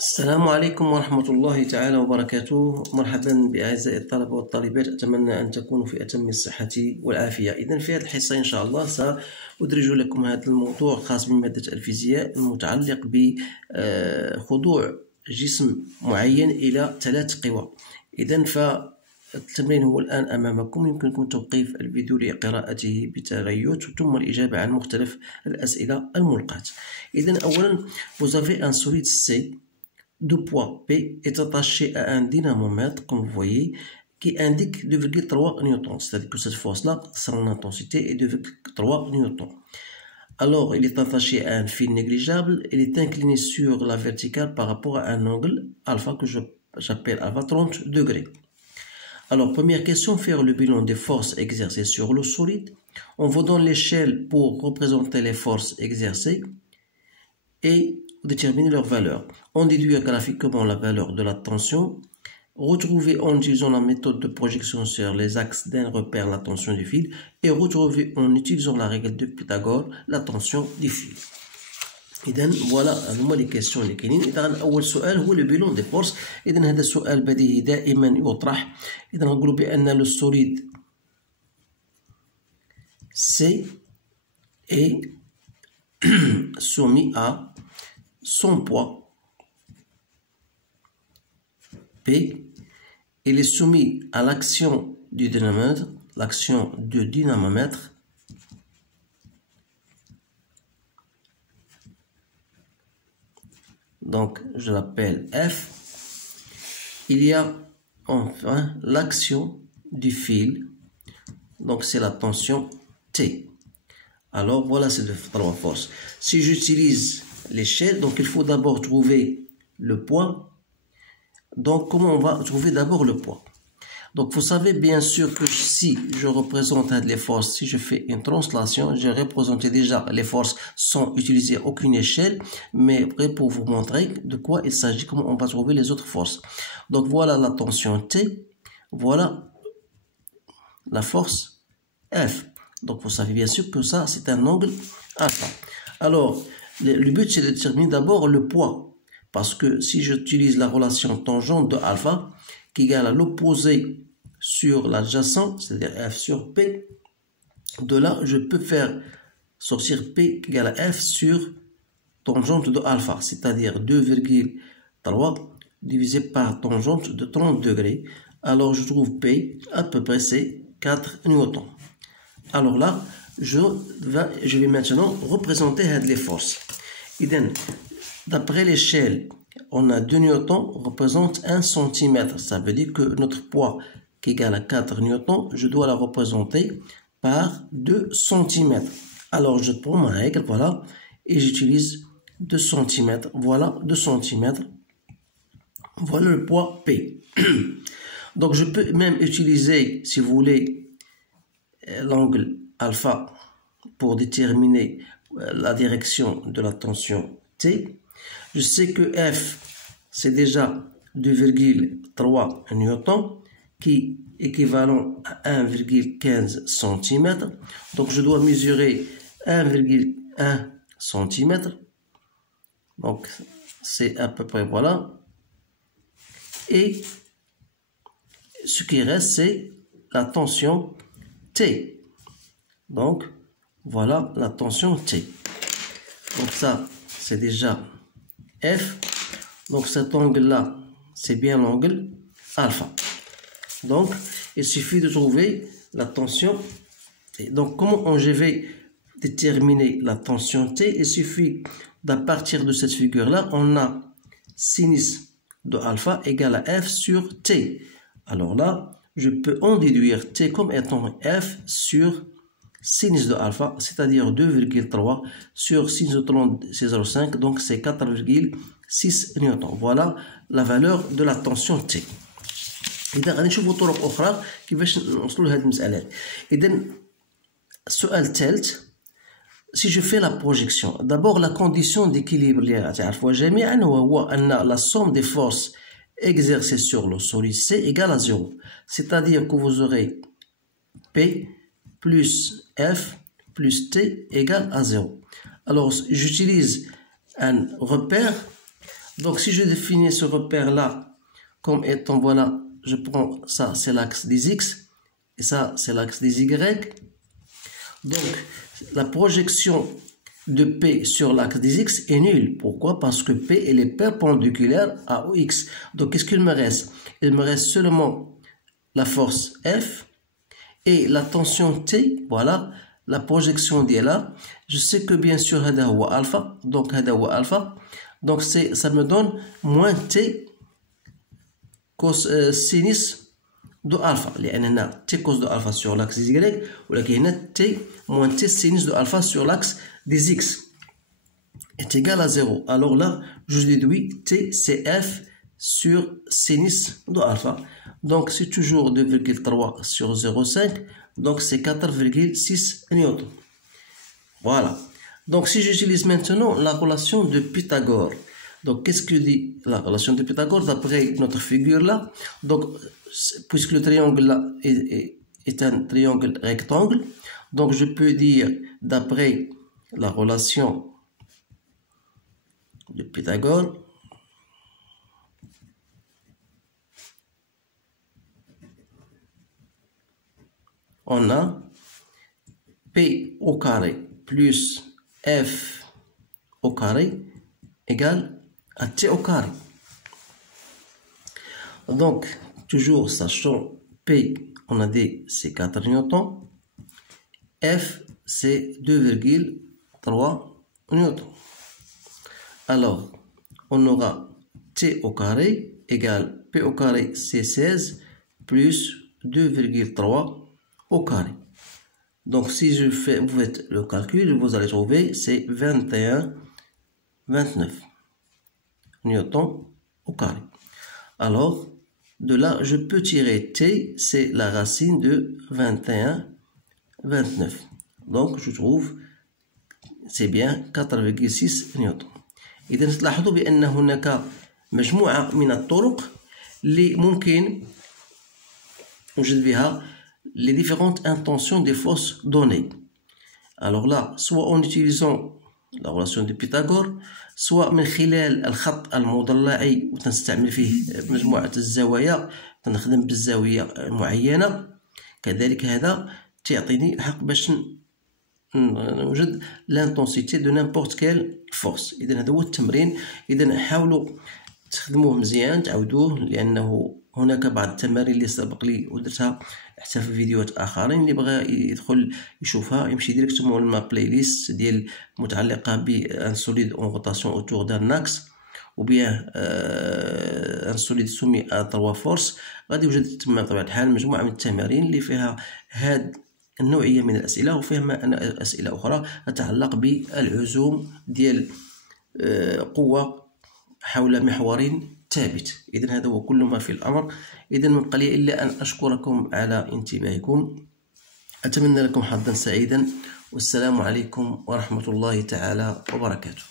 السلام عليكم ورحمة الله تعالى وبركاته. مرحبا بأعزائي الطلبة والطالبات، أتمنى أن تكونوا في أتم الصحة والعافية. إذن في هذه الحصة إن شاء الله سأدرج لكم هذا الموضوع الخاص بمادة الفيزياء المتعلق بخضوع جسم معين إلى 3 قوى. إذن فالتمرين هو الآن أمامكم، يمكنكم توقيف الفيديو لقراءته بتريث ثم الإجابة عن مختلف الأسئلة الملقاة. إذن أولا vous avez un solide C de poids P est attaché à un dynamomètre, comme vous voyez, qui indique 2,3 newtons. C'est-à-dire que cette force-là, son intensité est 2,3 newtons. Alors, il est attaché à un fil négligeable, il est incliné sur la verticale par rapport à un angle alpha que j'appelle alpha 30 degrés. Alors, première question, faire le bilan des forces exercées sur le solide. On vous donne l'échelle pour représenter les forces exercées et déterminer leur valeur. On déduit graphiquement la valeur de la tension. Retrouver en utilisant la méthode de projection sur les axes d'un repère la tension du fil. Et retrouver en utilisant la règle de Pythagore la tension du fil. إذن voilà هما les questions اللي كاينين. إذا أول سؤال هو le bilan des forces. إذن هذا السؤال بديهي دائما يطرح. إذا نقولوا بأن le solide C est soumis à son poids P, il est soumis à l'action du dynamomètre, donc je l'appelle F. Il y a enfin l'action du fil, donc c'est la tension T. Alors voilà ces 3 forces. Si j'utilise l'échelle, donc il faut d'abord trouver le poids. Donc comment on va trouver d'abord le poids? Donc vous savez bien sûr que si je représente les forces, si je fais une translation, j'ai représenté déjà les forces sans utiliser aucune échelle, mais après pour vous montrer de quoi il s'agit, comment on va trouver les autres forces. Donc voilà la tension T, voilà la force F. Donc vous savez bien sûr que ça c'est un angle alpha. Alors le but c'est de déterminer d'abord le poids, parce que si j'utilise la relation tangente de alpha qui égale à l'opposé sur l'adjacent, c'est-à-dire F sur P, de là je peux faire sortir P qui égale à F sur tangente de alpha, c'est-à-dire 2,3 divisé par tangente de 30 degrés. Alors je trouve P à peu près c'est 4 newtons. Alors là, je vais maintenant représenter les forces. D'après l'échelle, on a 2 newtons représente 1 cm. Ça veut dire que notre poids qui égale à 4 newtons, je dois la représenter par 2 cm. Alors je prends ma règle, voilà, et j'utilise 2 cm. Voilà 2 cm. Voilà le poids P. Donc je peux même utiliser, si vous voulez, l'angle alpha pour déterminer la direction de la tension T. Je sais que F c'est déjà 2,3 newtons qui est équivalent à 1,15 cm. Donc je dois mesurer 1,1 cm. Donc c'est à peu près voilà. Et ce qui reste c'est la tension T. Donc voilà la tension T. Donc ça c'est déjà F. Donc cet angle là c'est bien l'angle alpha. Donc il suffit de trouver la tension T. Donc comment je vais déterminer la tension T? Il suffit d'à partir de cette figure là, on a sinus de alpha égale à F sur T. Alors là je peux en déduire T comme étant F sur sinus de alpha, c'est-à-dire 2,3 sur sinus de 36,05, donc c'est 4,6 newtons. Voilà la valeur de la tension T. إذا غادي نشوفوا طرق أخرى كيفاش نوصلوا لهذه المسألة. إذا السؤال الثالث، si je fais la projection, d'abord la condition d'équilibre اللي تعرفوها جميعا وهو أن la somme des forces exercées sur le solide C égale à 0. C'est-à-dire que vous aurez P plus F plus T égale à 0. Alors j'utilise un repère Donc si je définis ce repère là comme étant, voilà, je prends ça, c'est l'axe des x, et ça c'est l'axe des y. Donc la projection de P sur l'axe des x est nulle. Pourquoi? Parce que P elle est perpendiculaire à OX. Donc qu'est-ce qu'il me reste? Il me reste seulement la force F et la tension T. Voilà, la projection d'elle là. Je sais que bien sûr hada huwa alpha, donc hada huwa alpha. Donc ça me donne moins T cos sinus de alpha. لأن هنا T cos de alpha sur l'axe des y, ولكن هنا T moins T sinus de alpha sur l'axe des x est égal à 0. Alors là, je déduis T c'est F sur sinus de alpha. Donc c'est toujours 2,3 sur 0,5. Donc c'est 4,6 newtons. Voilà. Donc si j'utilise maintenant la relation de Pythagore. Donc qu'est-ce que dit la relation de Pythagore d'après notre figure là? Donc puisque le triangle là est un triangle rectangle, donc je peux dire d'après la relation de Pythagore, on a P au carré plus F au carré égale à T au carré. Donc, toujours sachant P, on a dit c'est 4 newtons, F c'est 2,3 newtons. Alors, on aura T au carré égale P au carré c'est 16 plus 2,3 au carré. Donc si vous faites le calcul, vous allez trouver c'est 29 newtons au carré. Alors de là je peux tirer T, c'est la racine de 29. Donc je trouve c'est bien 4,6 newtons. إذا تلاحظوا بأن هناك مجموعة من الطرق اللي ممكن نوجد بها les différentes intentions des forces données. Alors là, soit en utilisant la relation de Pythagore, soit من خلال الخط المضلعي وتنستعمل فيه مجموعة الزوايا، تنخدم بالزاوية معينة. كذلك هذا تعطيني الحق باش نوجد l'intensité de n'importe quelle force. إذا هذا هو التمرين. إذا حاولوا تخدموه مزيان، تعودوه، لأنه هناك بعض التمارين اللي سبق لي ودرتها حتى في فيديوهات اخرين. اللي بغى يدخل يشوفها يمشي ديريكتومون لما بلاي ليست ديال متعلقه بان سوليد اون روتاسيون اوتور دان اكس ou bien ان سوليد سومي ا 3 فورس. غادي يوجد تما بطبيعه الحال مجموعه من التمارين اللي فيها هاد النوعيه من الاسئله، وفيها اسئله اخرى تتعلق بالعزوم ديال قوه حول محور ثابت. إذن هذا هو كل ما في الأمر. إذن ما بقى لي إلا أن أشكركم على انتباهكم. أتمنى لكم حظا سعيدا، والسلام عليكم ورحمة الله تعالى وبركاته.